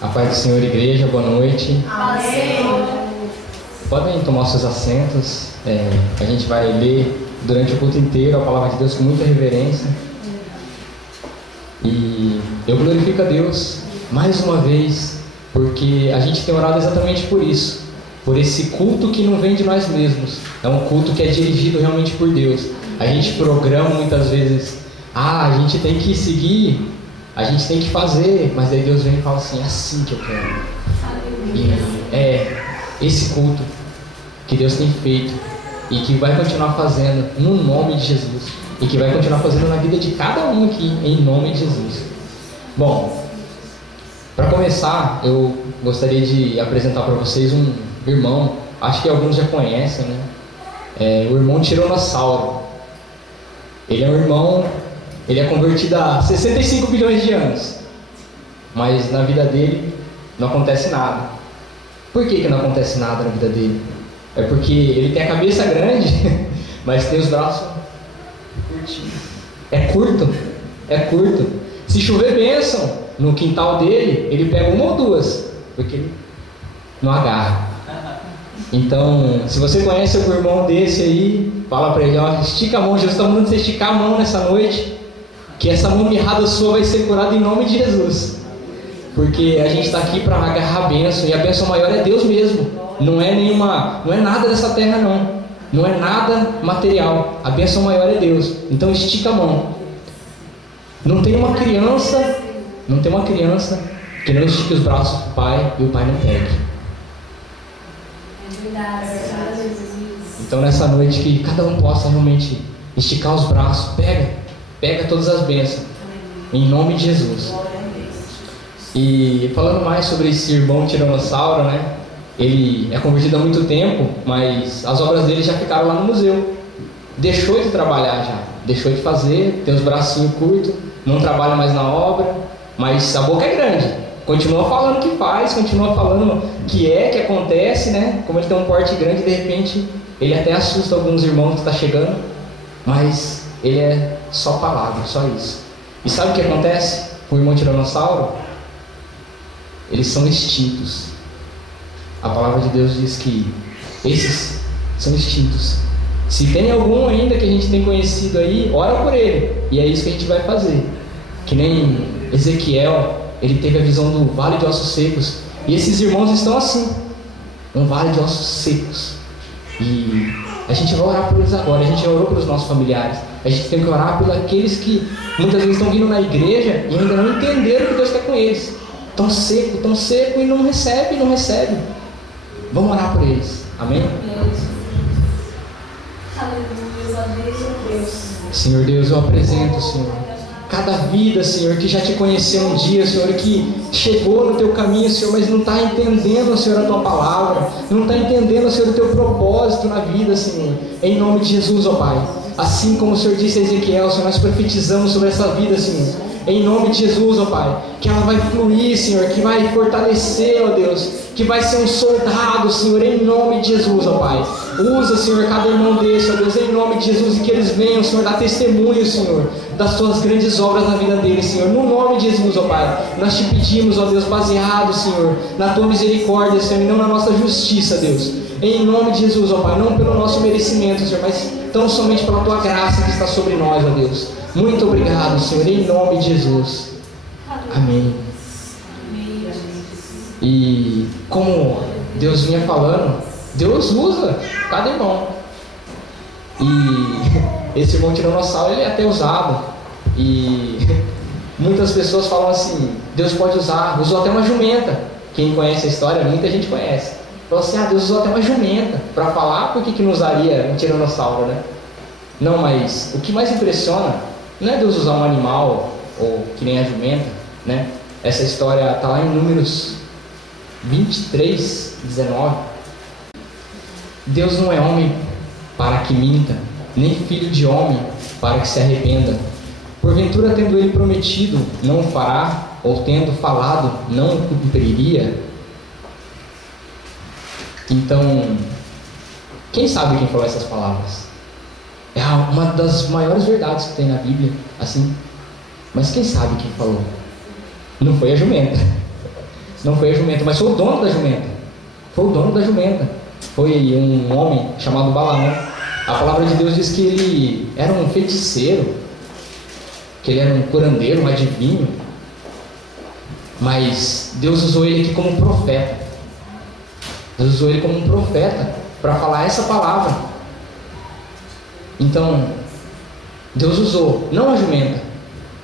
A paz do Senhor, igreja, boa noite. Amém. Podem tomar seus assentos. A gente vai ler durante o culto inteiro a palavra de Deus com muita reverência. E eu glorifico a Deus mais uma vez, porque a gente tem orado exatamente por isso, por esse culto que não vem de nós mesmos. É um culto que é dirigido realmente por Deus. A gente programa muitas vezes, a gente tem que seguir, a gente tem que fazer, mas aí Deus vem e fala assim, é assim que eu quero. E é esse culto que Deus tem feito e que vai continuar fazendo no nome de Jesus, e que vai continuar fazendo na vida de cada um aqui, em nome de Jesus. Bom, para começar, eu gostaria de apresentar para vocês um irmão, acho que alguns já conhecem, né? O irmão Tiranossauro. Ele é um irmão, ele é convertido há 65 bilhões de anos, mas na vida dele não acontece nada. Por que não acontece nada na vida dele? É porque ele tem a cabeça grande, mas tem os braços curtinhos. É curto. Se chover bênção no quintal dele, ele pega uma ou duas, porque ele não agarra. Então, se você conhece algum irmão desse aí, fala para ele, estica a mão, Jesus está mandando você esticar a mão nessa noite, que essa mão mirrada sua vai ser curada em nome de Jesus. Porque a gente está aqui para agarrar a bênção, e a bênção maior é Deus mesmo. Não é nada dessa terra não. Não é nada material. A bênção maior é Deus. Então estica a mão. Não tem uma criança que não estique os braços do pai e o pai não pegue. Então nessa noite que cada um possa realmente esticar os braços, pega todas as bênçãos, em nome de Jesus. E falando mais sobre esse irmão Tiranossauro, né? Ele é convertido há muito tempo, mas as obras dele já ficaram lá no museu. Deixou de trabalhar já, deixou de fazer, tem os bracinhos curtos, não trabalha mais na obra, mas a boca é grande. Continua falando que faz, continua falando que acontece, né? Como ele tem um porte grande, de repente ele até assusta alguns irmãos que estão chegando, mas ele é só palavra, só isso. E sabe o que acontece com o irmão Tiranossauro? Eles são extintos. A palavra de Deus diz que esses são extintos. Se tem algum ainda que a gente tem conhecido aí, ora por ele. E é isso que a gente vai fazer. Que nem Ezequiel, ele teve a visão do vale de ossos secos. E esses irmãos estão assim, um vale de ossos secos. E a gente vai orar por eles agora. A gente já orou pelos nossos familiares. A gente tem que orar por aqueles que muitas vezes estão vindo na igreja e ainda não entenderam o que Deus quer com eles. Tão seco e não recebe. Vamos orar por eles. Amém? Senhor Deus, eu apresento, Senhor, cada vida, Senhor, que já te conheceu um dia, Senhor, que chegou no teu caminho, Senhor, mas não está entendendo, Senhor, a tua palavra, não está entendendo, Senhor, o teu propósito na vida, Senhor. Em nome de Jesus, ó Pai. Assim como o Senhor disse a Ezequiel, Senhor, nós profetizamos sobre essa vida, Senhor. Em nome de Jesus, ó Pai, que ela vai fluir, Senhor, que vai fortalecer, ó Deus, que vai ser um soldado, Senhor, em nome de Jesus, ó Pai. Usa, Senhor, cada irmão desse, ó Deus, em nome de Jesus, e que eles venham, Senhor, dar testemunho, Senhor, das tuas grandes obras na vida deles, Senhor. No nome de Jesus, ó Pai, nós te pedimos, ó Deus, baseado, Senhor, na tua misericórdia, Senhor, e não na nossa justiça, Deus. Em nome de Jesus, ó Pai, não pelo nosso merecimento, Senhor, mas tão somente pela tua graça que está sobre nós, ó Deus. Muito obrigado, Senhor, em nome de Jesus. Amém. E como Deus vinha falando, Deus usa cada irmão. E esse irmão Tiranossauro, ele é até usado. E muitas pessoas falam assim, Deus pode usar, usou até uma jumenta. Quem conhece a história, muita gente conhece. Falou assim, Deus usou até uma jumenta para falar, por que não usaria um Tiranossauro, né? Não, mas o que mais impressiona não é Deus usar um animal, ou que nem a jumenta, né? Essa história está lá em Números 23, 19. Deus não é homem para que minta, nem filho de homem para que se arrependa. Porventura, tendo ele prometido, não o fará, ou tendo falado, não o cumpriria? Então, quem sabe quem falou essas palavras? É uma das maiores verdades que tem na Bíblia, assim. Mas quem sabe quem falou? Não foi a jumenta. não foi a jumenta, mas foi o dono da jumenta. Foi o dono da jumenta. Foi um homem chamado Balaão. A palavra de Deus diz que ele era um feiticeiro, que ele era um curandeiro, um adivinho. Mas Deus usou ele aqui como um profeta. Deus usou ele como um profeta para falar essa palavra. Então, Deus usou, não a jumenta.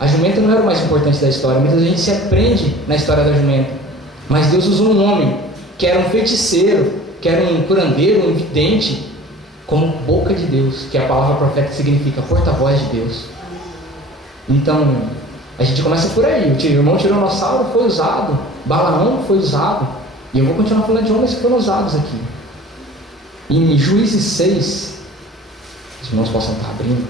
A jumenta não era o mais importante da história. Muitas vezes a gente se aprende na história da jumenta. Mas Deus usou um homem que era um feiticeiro, que era um curandeiro, um vidente, como boca de Deus, que a palavra profeta significa porta-voz de Deus. Então, a gente começa por aí. O irmão Tiranossauro foi usado, Balaão foi usado, e eu vou continuar falando de homens que foram usados aqui. Em Juízes 6, os irmãos possam estar abrindo.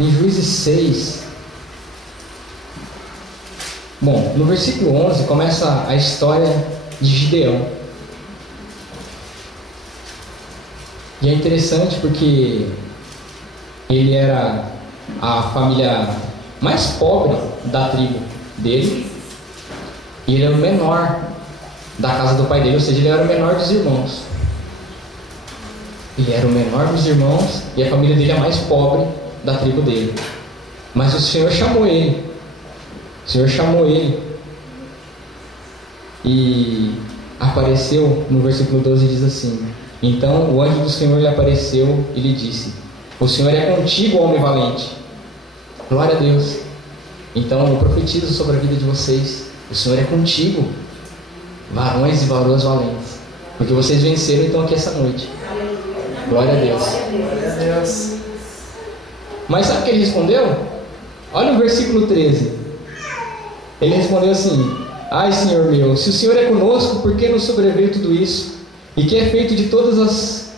Em Juízes 6, bom, no versículo 11 começa a história de Gideão. E é interessante porque ele era a família mais pobre da tribo dele, e ele era o menor da casa do pai dele, ou seja, ele era o menor dos irmãos. Ele era o menor dos irmãos e a família dele é a mais pobre da tribo dele. Mas o Senhor chamou ele. O Senhor chamou ele. E apareceu no versículo 12, diz assim: então o anjo do Senhor lhe apareceu e lhe disse: o Senhor é contigo, homem valente. Glória a Deus. Então eu profetizo sobre a vida de vocês: o Senhor é contigo, varões e varoas valentes, porque vocês venceram então aqui essa noite. Glória a Deus. Glória a Deus. Mas sabe o que ele respondeu? Olha o versículo 13. Ele respondeu assim: ai, Senhor meu, se o Senhor é conosco, por que nos sobreveio tudo isso? E que é feito de todas as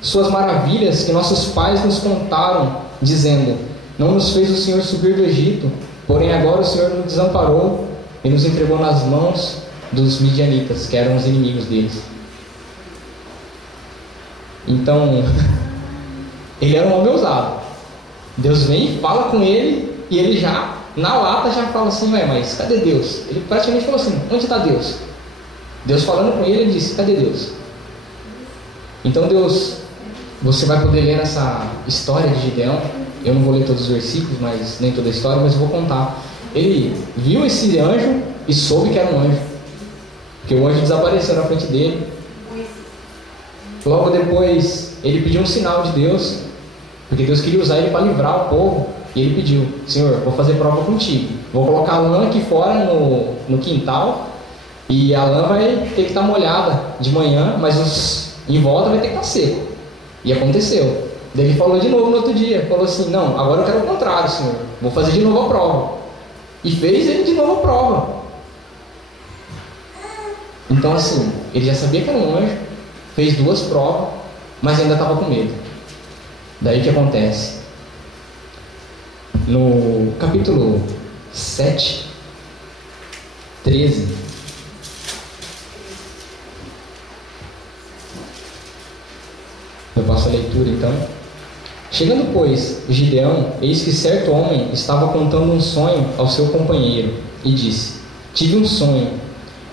suas maravilhas que nossos pais nos contaram, dizendo: não nos fez o Senhor subir do Egito, porém agora o Senhor nos desamparou e nos entregou nas mãos dos midianitas, que eram os inimigos deles. Então, ele era um homem ousado. Deus vem e fala com ele, e ele já, na lata, já fala assim: ué, mas cadê Deus? Ele praticamente falou assim: onde está Deus? Deus falando com ele, ele disse: cadê Deus? Então Deus, você vai poder ler nessa história de Gideão. Eu não vou ler todos os versículos, mas nem toda a história, mas eu vou contar. Ele viu esse anjo e soube que era um anjo, porque o anjo desapareceu na frente dele. Logo depois ele pediu um sinal de Deus, porque Deus queria usar ele para livrar o povo. E ele pediu: Senhor, vou fazer prova contigo, vou colocar a lã aqui fora no quintal, e a lã vai ter que estar molhada de manhã, mas em volta vai ter que estar seco. E aconteceu. Daí ele falou de novo no outro dia, falou assim: não, agora eu quero o contrário, Senhor, vou fazer de novo a prova. E fez ele de novo a prova. Então assim, ele já sabia que era um anjo, fez 2 provas, mas ainda estava com medo. Daí o que acontece? No capítulo 7, 13, eu passo a leitura então. Chegando, pois, Gideão, eis que certo homem estava contando um sonho ao seu companheiro, e disse: tive um sonho.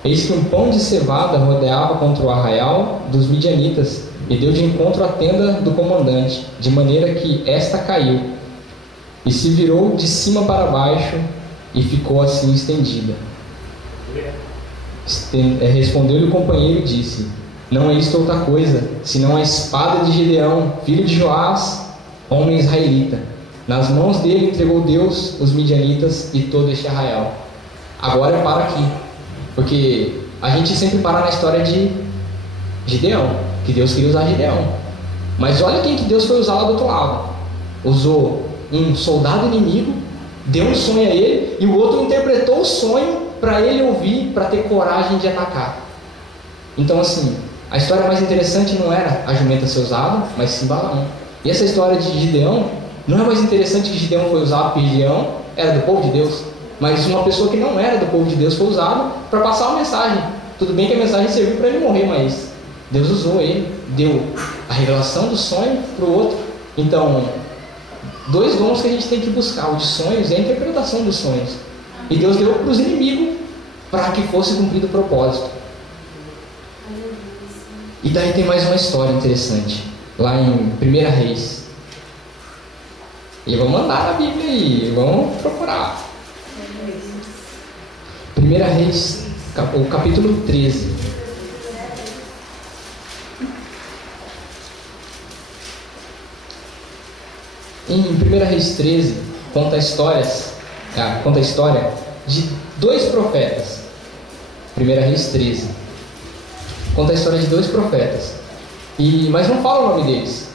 Eis que um pão de cevada rodeava contra o arraial dos midianitas, e deu de encontro à tenda do comandante, de maneira que esta caiu, e se virou de cima para baixo, e ficou assim estendida. Respondeu-lhe o companheiro e disse: não é isto outra coisa, senão a espada de Gideão, filho de Joás, homem israelita. Nas mãos dele entregou Deus os midianitas e todo este arraial. Agora eu paro aqui, porque a gente sempre para na história de Gideão, que Deus queria usar Gideão. Mas olha quem que Deus foi usar lá do outro lado. Usou um soldado inimigo, deu um sonho a ele, e o outro interpretou o sonho para ele ouvir, para ter coragem de atacar. Então assim, a história mais interessante não era a jumenta ser usada, mas sim Balaão. E essa história de Gideão não é mais interessante que Gideão foi usado porque Gideão era do povo de Deus, mas uma pessoa que não era do povo de Deus foi usada para passar uma mensagem. Tudo bem que a mensagem serviu para ele morrer, mas Deus usou ele, deu a revelação do sonho para o outro. Então dois dons que a gente tem que buscar, o de sonhos e a interpretação dos sonhos. E Deus deu para os inimigos para que fosse cumprido o propósito. E daí tem mais uma história interessante, lá em 1 Reis. E vamos mandar na Bíblia aí, vamos procurar. 1 Reis, o capítulo 13. Em 1 Reis 13, conta a história de dois profetas. 1 Reis 13. Conta a história de dois profetas. Mas não fala o nome deles.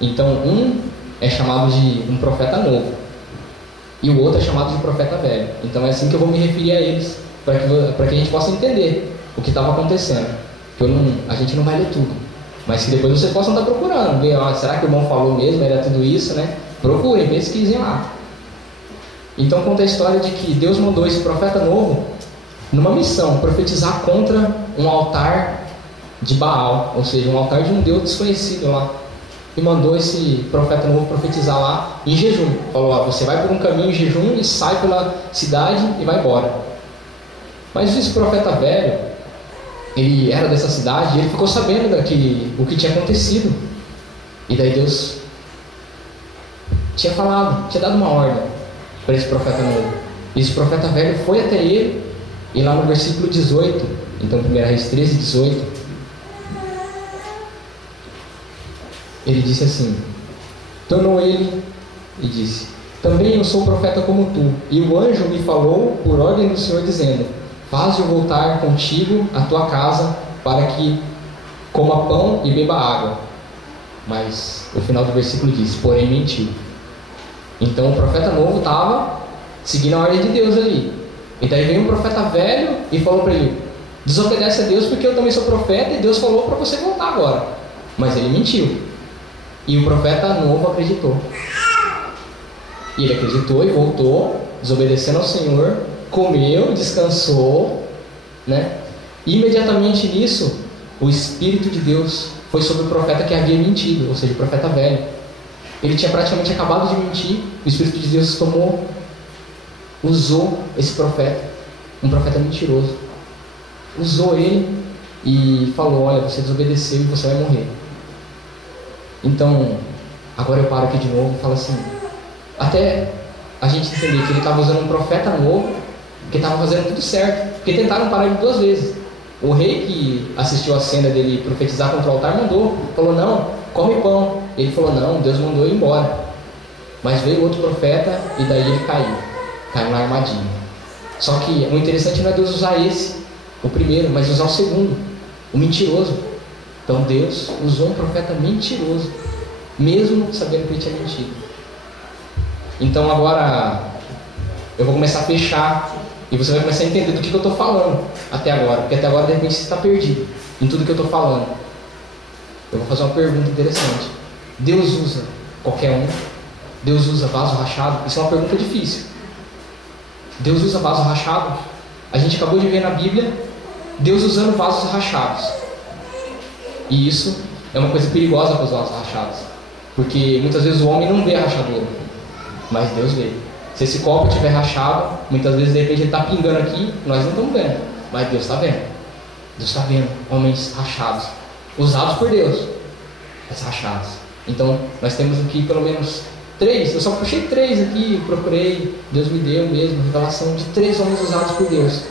Então, um é chamado de um profeta novo. E o outro é chamado de profeta velho. Então é assim que eu vou me referir a eles, para que a gente possa entender o que estava acontecendo. A gente não vai ler tudo, mas que depois vocês possam estar procurando, ver, será que o irmão falou mesmo, era tudo isso, né? Procurem, pesquisem lá. Então conta a história de que Deus mandou esse profeta novo numa missão, profetizar contra um altar de Baal, ou seja, um altar de um Deus desconhecido lá. E mandou esse profeta novo profetizar lá em jejum. Falou, você vai por um caminho em jejum e sai pela cidade e vai embora. Mas esse profeta velho, ele era dessa cidade e ele ficou sabendo o que tinha acontecido. E daí Deus tinha dado uma ordem para esse profeta novo. E esse profeta velho foi até ele, e lá no versículo 18, então 1 Reis 13, 18, ele disse assim: tornou ele e disse: também eu sou profeta como tu, e o anjo me falou por ordem do Senhor, dizendo: faz-o voltar contigo à tua casa, para que coma pão e beba água. Mas o final do versículo diz: porém mentiu. Então o profeta novo estava seguindo a ordem de Deus ali. E daí veio um profeta velho e falou para ele: desobedece a Deus, porque eu também sou profeta e Deus falou para você voltar agora. Mas ele mentiu. E o profeta novo acreditou. E ele acreditou e voltou, desobedecendo ao Senhor, comeu, descansou, né? E imediatamente nisso, o Espírito de Deus foi sobre o profeta que havia mentido, ou seja, o profeta velho. Ele tinha praticamente acabado de mentir, o Espírito de Deus usou esse profeta, um profeta mentiroso. Usou ele e falou: olha, você desobedeceu e você vai morrer. Então, agora eu paro aqui de novo e falo assim, até a gente entender que ele estava usando um profeta novo, que estava fazendo tudo certo, porque tentaram parar ele 2 vezes. O rei que assistiu a cena dele profetizar contra o altar falou: não, come pão. Ele falou: não, Deus mandou ir embora. Mas veio outro profeta e daí ele caiu na armadilha. Só que o interessante não é Deus usar o primeiro, mas usar o segundo, o mentiroso. Então Deus usou um profeta mentiroso, mesmo sabendo que ele tinha mentido. Então agora eu vou começar a fechar e você vai começar a entender do que eu estou falando até agora, porque até agora de repente você está perdido em tudo que eu estou falando. Eu vou fazer uma pergunta interessante: Deus usa qualquer um? Deus usa vaso rachado? Isso é uma pergunta difícil. Deus usa vaso rachado? A gente acabou de ver na Bíblia Deus usando vasos rachados. E isso é uma coisa perigosa para os vasos rachados, porque muitas vezes o homem não vê a rachadura, mas Deus vê. Se esse copo estiver rachado, muitas vezes de repente ele está pingando aqui, nós não estamos vendo, mas Deus está vendo. Deus está vendo homens rachados, usados por Deus, mas rachados. Então nós temos aqui pelo menos 3, eu só puxei 3 aqui, procurei, Deus me deu mesmo revelação de 3 homens usados por Deus.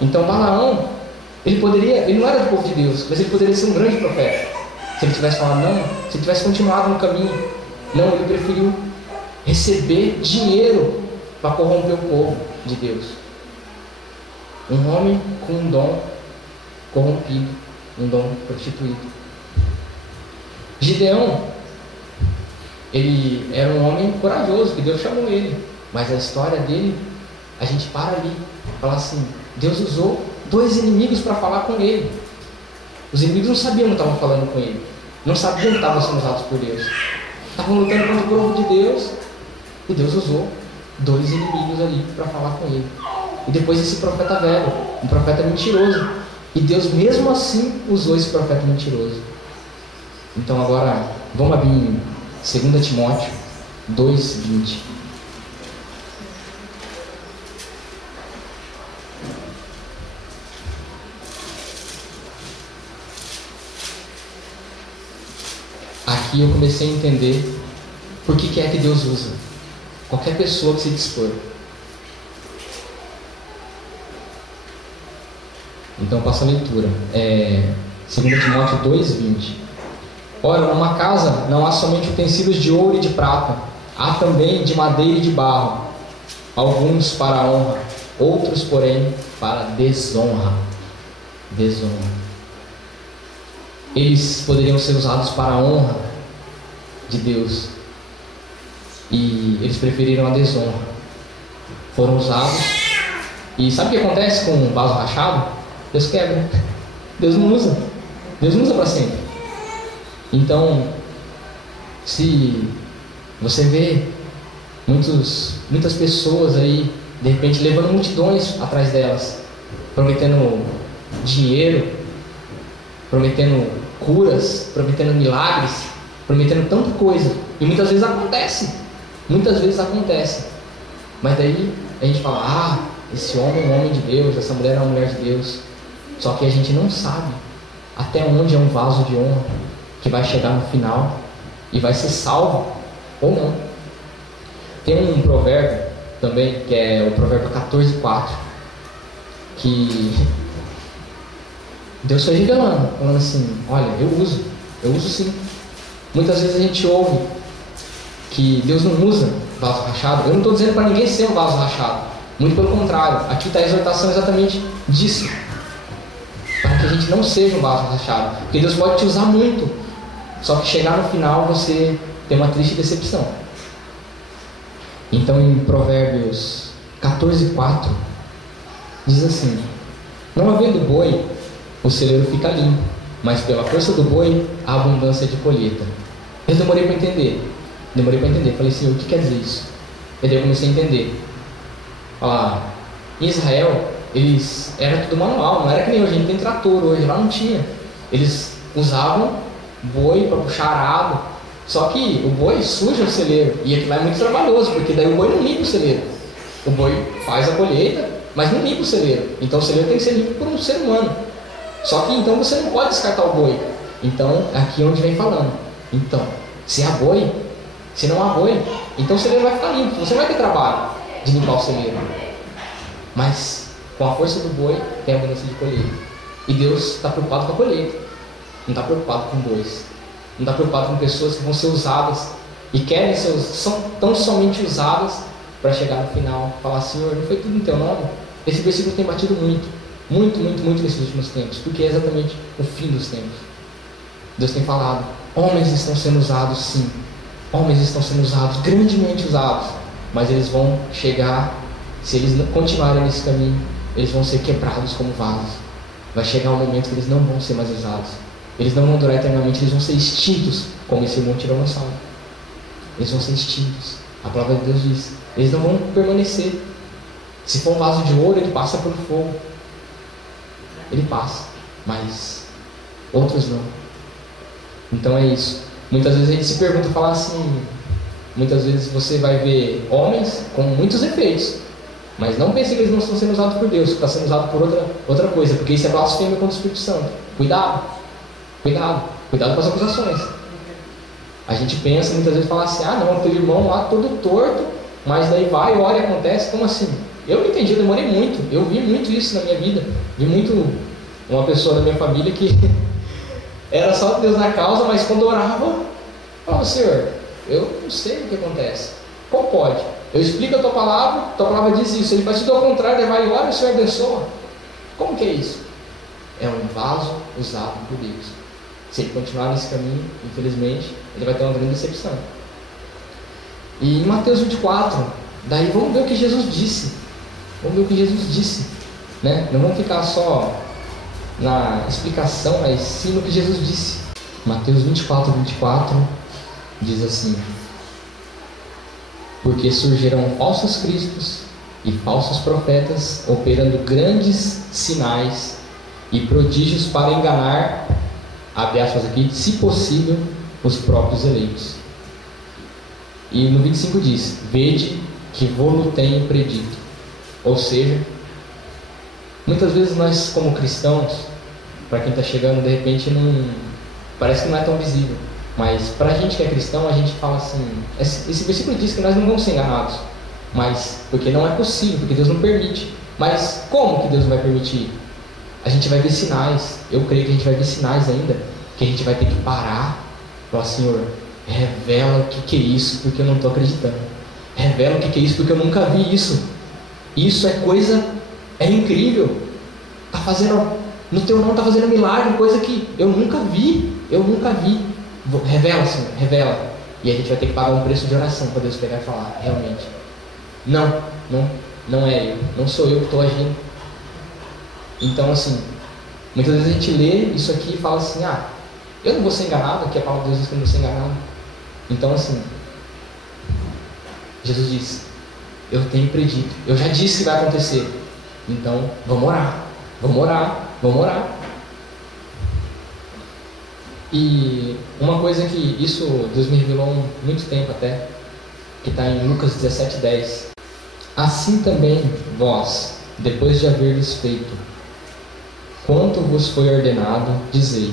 Então Balaão, ele não era do povo de Deus, mas ele poderia ser um grande profeta. Se ele tivesse falado não, se ele tivesse continuado no caminho, não, ele preferiu receber dinheiro para corromper o povo de Deus. Um homem com um dom corrompido, um dom prostituído. Gideão, ele era um homem corajoso, que Deus chamou ele, mas a história dele, a gente para ali, fala assim: Deus usou 2 inimigos para falar com ele. Os inimigos não sabiam que estavam falando com ele, não sabiam que estavam sendo usados por Deus, estavam lutando contra o povo de Deus, e Deus usou 2 inimigos ali para falar com ele. E depois esse profeta velho, um profeta mentiroso, e Deus mesmo assim usou esse profeta mentiroso. Então agora vamos abrir em 2 Timóteo 2:20. Aqui eu comecei a entender por que é que Deus usa qualquer pessoa que se dispor. Então passa a leitura. 2 Timóteo 2:20. Ora, numa casa não há somente utensílios de ouro e de prata, há também de madeira e de barro, alguns para a honra, outros, porém, para a desonra. Eles poderiam ser usados para a honra de Deus, e eles preferiram a desonra. Foram usados, e sabe o que acontece com um vaso rachado? Deus quebra. Deus não usa para sempre. Então, se você vê muitas pessoas aí, de repente levando multidões atrás delas, prometendo dinheiro, prometendo curas, prometendo milagres, prometendo tanta coisa, e muitas vezes acontece, mas daí a gente fala, esse homem é um homem de Deus, essa mulher é uma mulher de Deus. Só que a gente não sabe até onde é um vaso de honra que vai chegar no final e vai ser salvo ou não. Tem um provérbio também, que é o provérbio 14:4, que Deus foi revelando, falando assim, olha, eu uso sim. Muitas vezes a gente ouve que Deus não usa vaso rachado. Eu não estou dizendo para ninguém ser um vaso rachado, muito pelo contrário, aqui está a exortação exatamente disso, para que a gente não seja um vaso rachado, porque Deus pode te usar muito, só que chegar no final você tem uma triste decepção. Então em Provérbios 14:4 diz assim: não havendo boi, o celeiro fica limpo, mas pela força do boi, a abundância de colheita. Eu demorei para entender. Falei, Senhor, o que quer dizer isso? E daí eu comecei a entender. Em Israel, era tudo manual, não era que nem hoje, a gente tem trator hoje, lá não tinha. Eles usavam boi para puxar arado, só que o boi suja o celeiro, e aquilo lá é muito trabalhoso, porque daí o boi não limpa o celeiro. O boi faz a colheita, mas não limpa o celeiro. Então o celeiro tem que ser limpo por um ser humano. Só que então você não pode descartar o boi. Então, aqui é onde vem falando. Então, se não há boi, então o celeiro vai ficar limpo. Você não vai ter trabalho de limpar o celeiro. Mas, com a força do boi, tem a abundância de colheita. E Deus está preocupado com a colheita. Não está preocupado com bois. Não está preocupado com pessoas que vão ser usadas e são tão somente usadas para chegar no final e falar, Senhor, não foi tudo em teu nome? Esse versículo tem batido muito nesses últimos tempos, porque é exatamente o fim dos tempos. Deus tem falado, homens estão sendo usados sim, homens estão sendo usados, grandemente usados, mas eles vão chegar, se eles continuarem nesse caminho, eles vão ser quebrados como vasos. Vai chegar um momento que eles não vão ser mais usados, eles não vão durar eternamente, eles vão ser extintos, como esse irmão tiranossauro. Eles vão ser extintos. A palavra de Deus diz, eles não vão permanecer. Se for um vaso de ouro, ele passa pelo fogo, ele passa, mas outros não. Então é isso. Muitas vezes a gente se pergunta, fala assim, muitas vezes você vai ver homens com muitos efeitos, mas não pense que eles não estão sendo usados por Deus, que está sendo usado por outra coisa, porque isso é blasfêmia contra o Espírito Santo. Cuidado com as acusações. A gente pensa, muitas vezes fala assim, não, aquele irmão lá todo torto, mas daí vai, olha, acontece, como assim? Eu não entendi, eu demorei muito, eu vi muito isso na minha vida, vi muito uma pessoa da minha família que era só Deus na causa, mas quando orava, falava, Senhor, eu não sei o que acontece, como pode? Eu explico a tua palavra diz isso, ele faz tudo ao contrário, ele vai e ora e o Senhor abençoa. Como que é isso? É um vaso usado por Deus. Se ele continuar nesse caminho, infelizmente, ele vai ter uma grande decepção. E em Mateus 24, daí vamos ver o que Jesus disse. Né? Não vamos ficar só na explicação, mas sim no que Jesus disse. Mateus 24 diz assim: porque surgirão falsos cristos e falsos profetas, operando grandes sinais e prodígios para enganar, abre aspas aqui, se possível, os próprios eleitos. E no 25 diz: vede que vou-lo tenho predito. Ou seja, muitas vezes nós como cristãos, para quem está chegando, de repente não parece que não é tão visível, mas para a gente que é cristão, a gente fala assim, esse versículo diz que nós não vamos ser enganados, mas porque não é possível, porque Deus não permite. Mas como que Deus vai permitir? A gente vai ver sinais. Eu creio que a gente vai ver sinais ainda, que a gente vai ter que parar e falar: Senhor, revela o que é isso, porque eu não estou acreditando. Revela o que é isso, porque eu nunca vi isso. Isso é coisa, é incrível. Está fazendo, no teu nome está fazendo milagre, coisa que eu nunca vi. Revela, Senhor, revela. E a gente vai ter que pagar um preço de oração para Deus pegar e falar: realmente, não é eu, não sou eu que estou agindo. Então, assim, muitas vezes a gente lê isso aqui e fala assim: eu não vou ser enganado, que a palavra de Deus diz que eu não vou ser enganado. Então, assim, Jesus disse: eu tenho predito, eu já disse que vai acontecer. Então, vamos orar. E uma coisa que isso Deus me revelou há muito tempo até, que está em Lucas 17:10. Assim também vós, depois de haverdes feito quanto vos foi ordenado, dizei: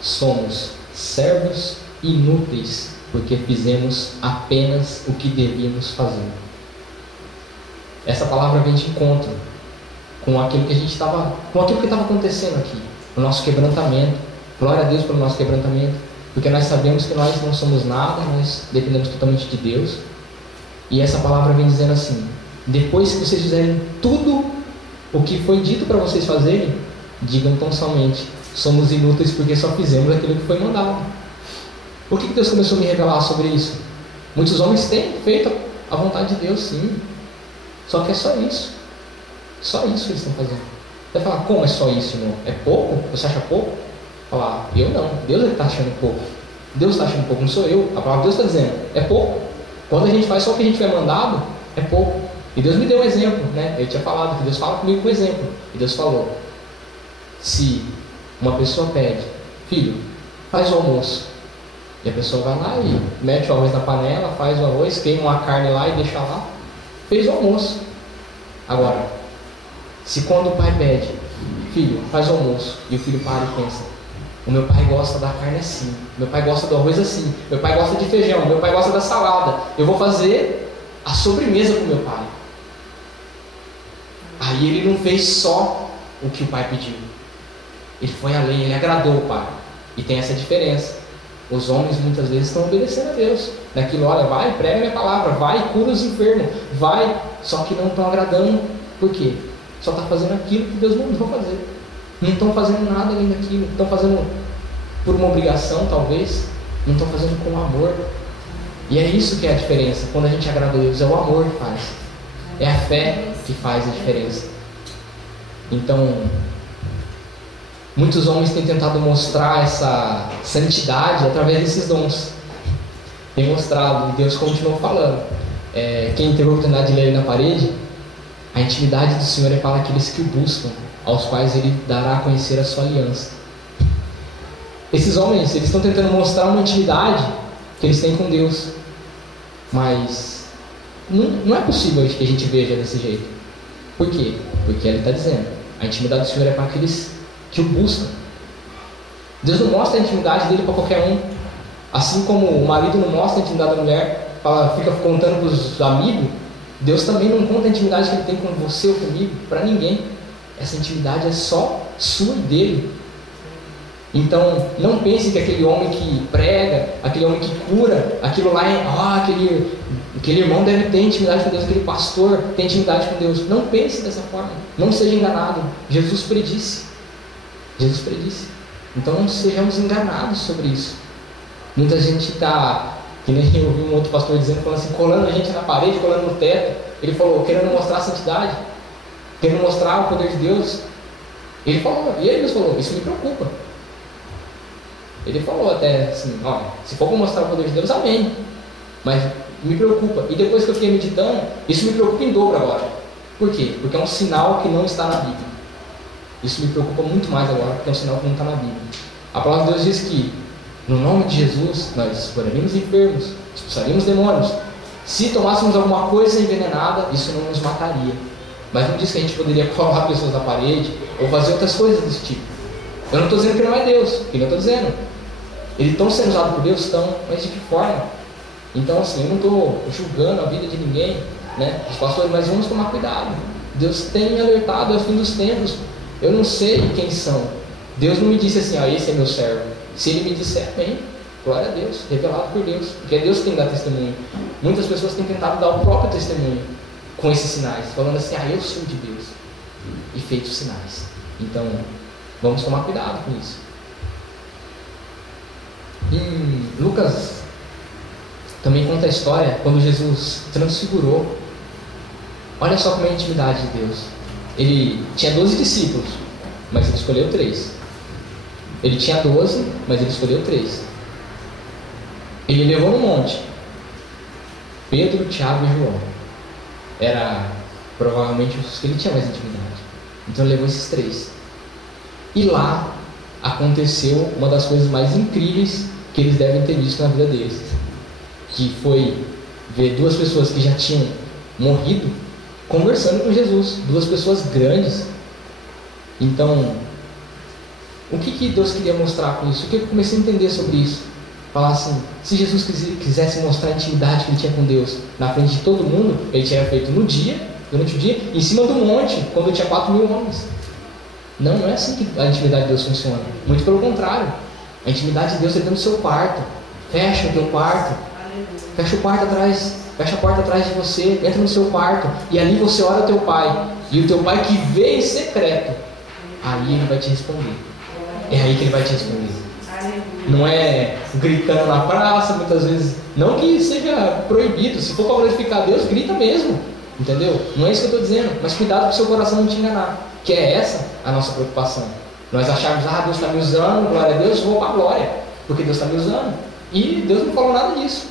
somos servos inúteis, porque fizemos apenas o que devíamos fazer. Essa palavra vem de encontro com aquilo que estava acontecendo aqui, o nosso quebrantamento. Glória a Deus pelo nosso quebrantamento, porque nós sabemos que nós não somos nada, nós dependemos totalmente de Deus. E essa palavra vem dizendo assim: depois que vocês fizerem tudo o que foi dito para vocês fazerem, digam tão somente: somos inúteis, porque só fizemos aquilo que foi mandado. Por que Deus começou a me revelar sobre isso? Muitos homens têm feito a vontade de Deus, sim, só que é só isso que eles estão fazendo. Você vai falar: como é só isso, irmão? É pouco? Você acha pouco? Falar: eu não, Deus é que está achando pouco. Deus está achando pouco, não sou eu. A palavra de Deus está dizendo: é pouco. Quando a gente faz só o que a gente foi mandado, é pouco. E Deus me deu um exemplo, né? Eu tinha falado que Deus fala comigo com exemplo. E Deus falou: se uma pessoa pede: filho, faz o almoço. E a pessoa vai lá e mete o arroz na panela, faz o arroz, queima uma carne lá e deixa lá. Fez o almoço. Agora, se quando o pai pede: filho, faz o almoço, e o filho para e pensa: o meu pai gosta da carne assim, meu pai gosta do arroz assim, meu pai gosta de feijão, meu pai gosta da salada, eu vou fazer a sobremesa para o meu pai. Aí ele não fez só o que o pai pediu, ele foi além, ele agradou o pai. E tem essa diferença. Os homens muitas vezes estão obedecendo a Deus naquilo: olha, vai, prega minha palavra, vai, cura os enfermos, vai, só que não estão agradando. Por quê? Só está fazendo aquilo que Deus mandou fazer. Não estão fazendo nada além daquilo. Estão fazendo por uma obrigação, talvez. Não estão fazendo com amor. E é isso que é a diferença. Quando a gente agrada a Deus, é o amor que faz. É a fé que faz a diferença. Então, muitos homens têm tentado mostrar essa santidade através desses dons. Tem mostrado, e Deus continua falando. Quem teve a oportunidade de ler na parede, a intimidade do Senhor é para aqueles que o buscam, aos quais Ele dará a conhecer a sua aliança. Esses homens, eles estão tentando mostrar uma intimidade que eles têm com Deus, mas não é possível que a gente veja desse jeito. Por quê? Porque Ele está dizendo: a intimidade do Senhor é para aqueles que o buscam. Deus não mostra a intimidade dele para qualquer um. Assim como o marido não mostra a intimidade da mulher, fica contando para os amigos, Deus também não conta a intimidade que Ele tem com você ou comigo para ninguém. Essa intimidade é só sua e dele. Então, não pense que aquele homem que prega, aquele homem que cura, aquilo lá é, aquele irmão deve ter intimidade com Deus, aquele pastor tem intimidade com Deus. Não pense dessa forma. Não seja enganado. Jesus predisse. Então, não sejamos enganados sobre isso. Muita gente está, que nem eu ouvi um outro pastor dizendo, falando assim, colando a gente na parede, colando no teto. Ele falou: querendo mostrar a santidade, querendo mostrar o poder de Deus. Ele falou, e ele nos falou: isso me preocupa. Ele falou até assim: ó, se for para mostrar o poder de Deus, amém, mas me preocupa. E depois que eu fiquei meditando, isso me preocupa em dobro agora. Por quê? Porque é um sinal que não está na Bíblia. Isso me preocupa muito mais agora, porque é um sinal que não está na Bíblia. A palavra de Deus diz que no nome de Jesus nós curaríamos enfermos, expulsaríamos demônios, Se tomássemos alguma coisa envenenada, isso não nos mataria. Mas não diz que a gente poderia colar pessoas na parede ou fazer outras coisas desse tipo. Eu não estou dizendo que não é Deus, o que eu estou dizendo? Eles estão sendo usados por Deus? Estão, mas de que forma? Então assim, eu não estou julgando a vida de ninguém, né, os pastores, mas vamos tomar cuidado. Deus tem me alertado, é o fim dos tempos. Eu não sei quem são. Deus não me disse assim, esse é meu servo. Se Ele me disser, bem, glória a Deus, revelado por Deus, porque é Deus que tem que dar testemunho. Muitas pessoas têm tentado dar o próprio testemunho com esses sinais, falando assim, eu sou de Deus, e feito sinais. Então, vamos tomar cuidado com isso. Em Lucas também conta a história quando Jesus transfigurou. Olha só como é a intimidade de Deus. Ele tinha 12 discípulos, mas ele escolheu 3. Ele tinha 12, mas ele escolheu 3. Ele levou no monte Pedro, Tiago e João. Era provavelmente os que ele tinha mais intimidade. Então ele levou esses 3. E lá aconteceu uma das coisas mais incríveis que eles devem ter visto na vida deles, que foi ver 2 pessoas que já tinham morrido conversando com Jesus, 2 pessoas grandes. Então, o que Deus queria mostrar com isso? O que eu comecei a entender sobre isso? Falar assim, se Jesus quisesse mostrar a intimidade que ele tinha com Deus na frente de todo mundo, ele tinha feito no dia, durante o dia, em cima do monte, quando tinha 4.000 homens. Não é assim que a intimidade de Deus funciona. Muito pelo contrário. A intimidade de Deus é dentro do seu quarto. Fecha o teu quarto. Fecha o quarto atrás. Fecha a porta atrás de você. Entra no seu quarto. E ali você ora ao teu pai. E o teu pai que vê em secreto, aí ele vai te responder. É aí que ele vai te responder. Não é gritando na praça, muitas vezes. Não que seja proibido. Se for para glorificar a Deus, grita mesmo. Entendeu? Não é isso que eu estou dizendo. Mas cuidado para o seu coração não te enganar. Que é essa a nossa preocupação. Nós acharmos, Deus está me usando, glória a Deus, vou para a glória, porque Deus está me usando. E Deus não falou nada disso.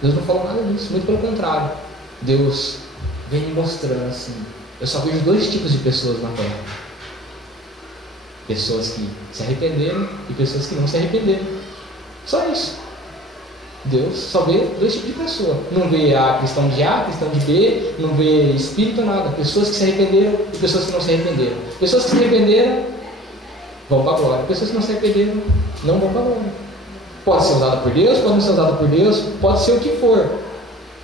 Deus não falou nada disso, muito pelo contrário. Deus vem me mostrando assim. Eu só vejo 2 tipos de pessoas na terra. Pessoas que se arrependeram e pessoas que não se arrependeram. Só isso. Deus só vê 2 tipos de pessoa. Não vê a cristão de A, cristão de B, não vê espírito, nada. Pessoas que se arrependeram e pessoas que não se arrependeram. Pessoas que se arrependeram vão para a glória. Pessoas que não se arrependeram não vão para a glória. Pode ser usada por Deus, pode não ser usada por Deus, pode ser o que for.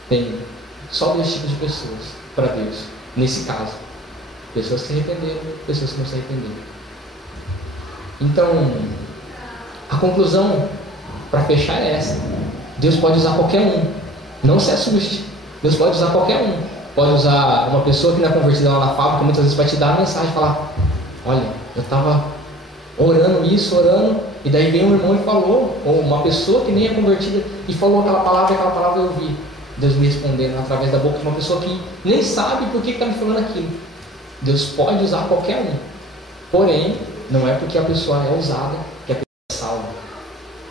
Tem só 2 tipos de pessoas para Deus. Nesse caso, pessoas que se arrependeram, pessoas que não se arrependeram. Então, a conclusão para fechar é essa. Deus pode usar qualquer um. Não se assuste. Deus pode usar qualquer um. Pode usar uma pessoa que não é convertida lá na fábrica, muitas vezes vai te dar uma mensagem, falar, olha, eu estava orando, e daí veio um irmão e falou, ou uma pessoa que nem é convertida, e falou aquela palavra eu ouvi. Deus me respondendo através da boca de uma pessoa que nem sabe por que está me falando aquilo. Deus pode usar qualquer um. Porém, não é porque a pessoa é usada que a pessoa é salva.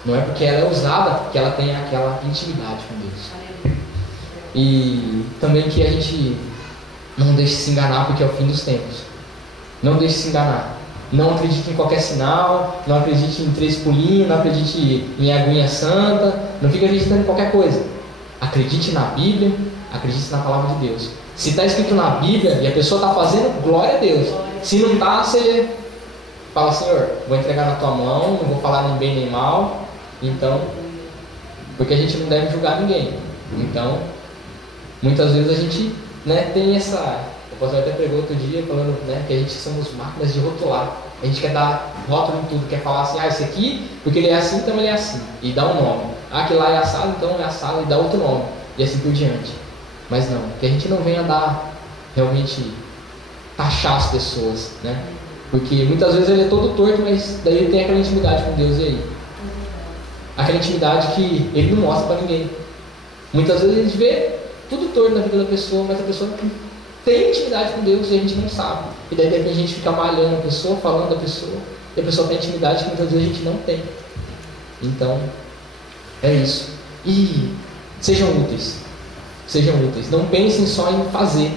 Não é porque ela é usada que ela tem aquela intimidade com Deus. E também que a gente não deixe se enganar, porque é o fim dos tempos. Não deixe se enganar. Não acredite em qualquer sinal, não acredite em 3 pulinhos, não acredite em aguinha santa, não fique acreditando em qualquer coisa. Acredite na Bíblia, acredite na palavra de Deus. Se está escrito na Bíblia e a pessoa está fazendo, glória a Deus. Se não está, você fala, Senhor, vou entregar na tua mão, não vou falar nem bem nem mal. Então, porque a gente não deve julgar ninguém. Então, muitas vezes a gente, tem essa... O pastor até pregou outro dia falando, que a gente somos máquinas de rotular. A gente quer dar rótulo em tudo, quer falar assim, esse aqui, porque ele é assim, então ele é assim. E dá um nome. Aquele lá é assado, então é assado e dá outro nome. E assim por diante. Mas não, que a gente não venha dar, realmente, taxar as pessoas, Porque muitas vezes ele é todo torto, mas daí ele tem aquela intimidade com Deus, e aí? Aquela intimidade que ele não mostra para ninguém. Muitas vezes a gente vê tudo torto na vida da pessoa, mas a pessoa tem intimidade com Deus e a gente não sabe. E daí a gente fica malhando a pessoa, falando da pessoa, e a pessoa tem intimidade que muitas vezes a gente não tem. Então, é isso. E sejam úteis. Sejam úteis. Não pensem só em fazer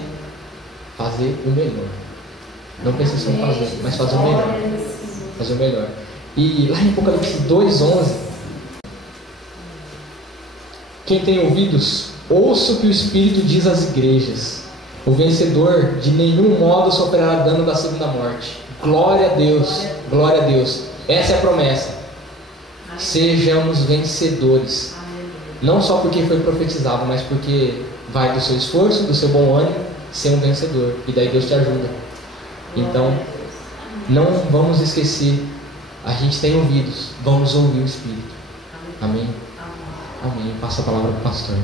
o melhor. Não pensem só em fazer, mas fazer o melhor. Fazer o melhor. E lá em Apocalipse 2:11, Quem tem ouvidos, ouça o que o Espírito diz às igrejas. O vencedor de nenhum modo sofrerá dano da segunda morte. Glória a Deus, glória a Deus. Essa é a promessa. Sejamos vencedores. Não só porque foi profetizado, mas porque vai do seu esforço, do seu bom ânimo, ser um vencedor. E daí Deus te ajuda. Então, não vamos esquecer. A gente tem ouvidos, vamos ouvir o Espírito. Amém? Amém. Passa a palavra para o pastor.